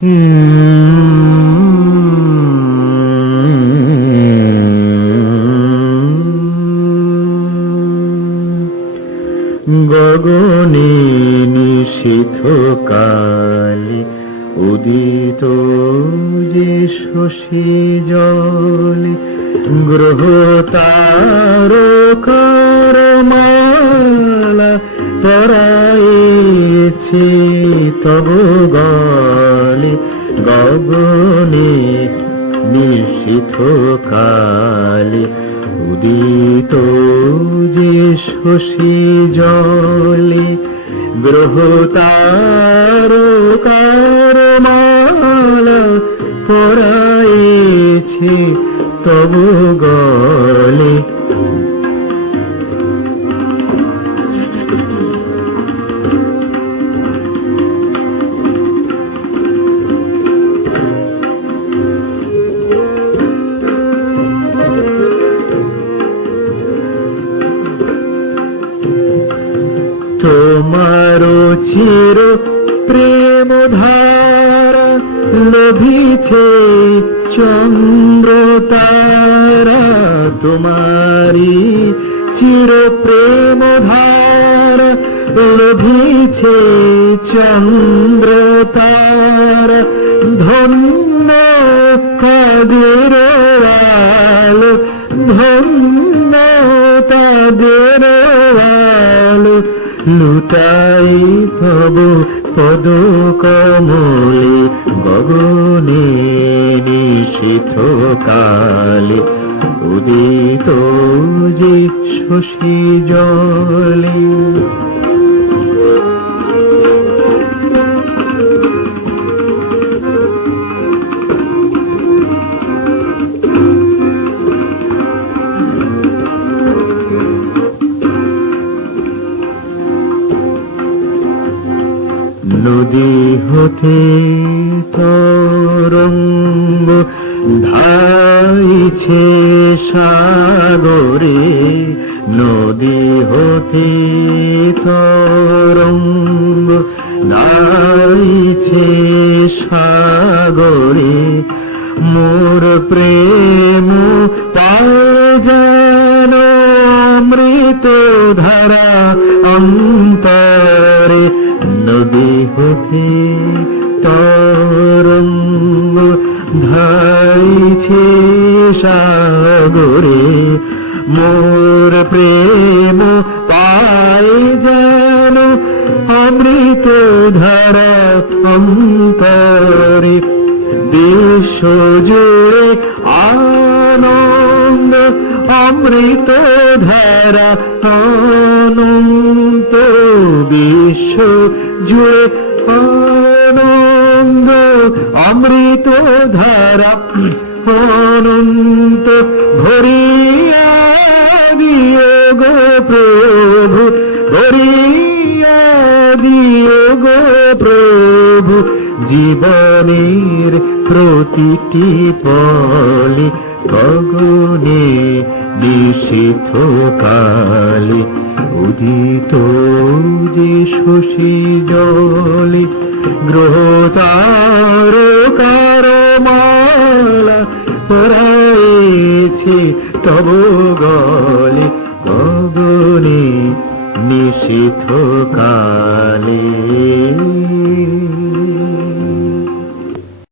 গগনে নিশীথ কালে উদিত যে শশী জলে গ্রহ তারকার মালা পরায়েছে তব গলে। গগনে নিশীথ কালে উদিত যে শশী জলে গ্রহ তারকার মালা পরায়েছে তব গলে। তোমারো চির প্রেম ধারা লোভিছে চন্দ্র তারা। তোমারি চির প্রেম ধারা লোভিছে চন্দ্র তারা। ধন্য তাদের আলো, ধন্য তাদের আলো লুটাই তব পদ কমলে। গগনে নিশীথ কালে উদিত যে শশী জলে। নদী হতে তরঙ্গ ধাইছে সাগরে। নদী হতে তরঙ্গ ধাইছে সাগরে। মোর প্রেম পায় যেন অমৃত ধারা অন্তরে। নদী হতে তরঙ্গ ধাইছে সাগরে। মোর প্রেম পায় যেন অমৃত ধারা অন্তরে। বিশ্ব জুড়ে আনন্দ অমৃত ধারা অনন্ত। বিশ্ব জুড়ে আনন্দ অমৃত ধারা অনন্ত। ভরিয়া দিও গো প্রভু, ভরিয়া দিও গো প্রভু জীবনের প্রতিটি পলে। গগনে নিশীথ কালে উদিত যে শশী জলে গ্রহ তারকার মালা পরায়েছে তব গলে। গগনে নিশীথ কালে।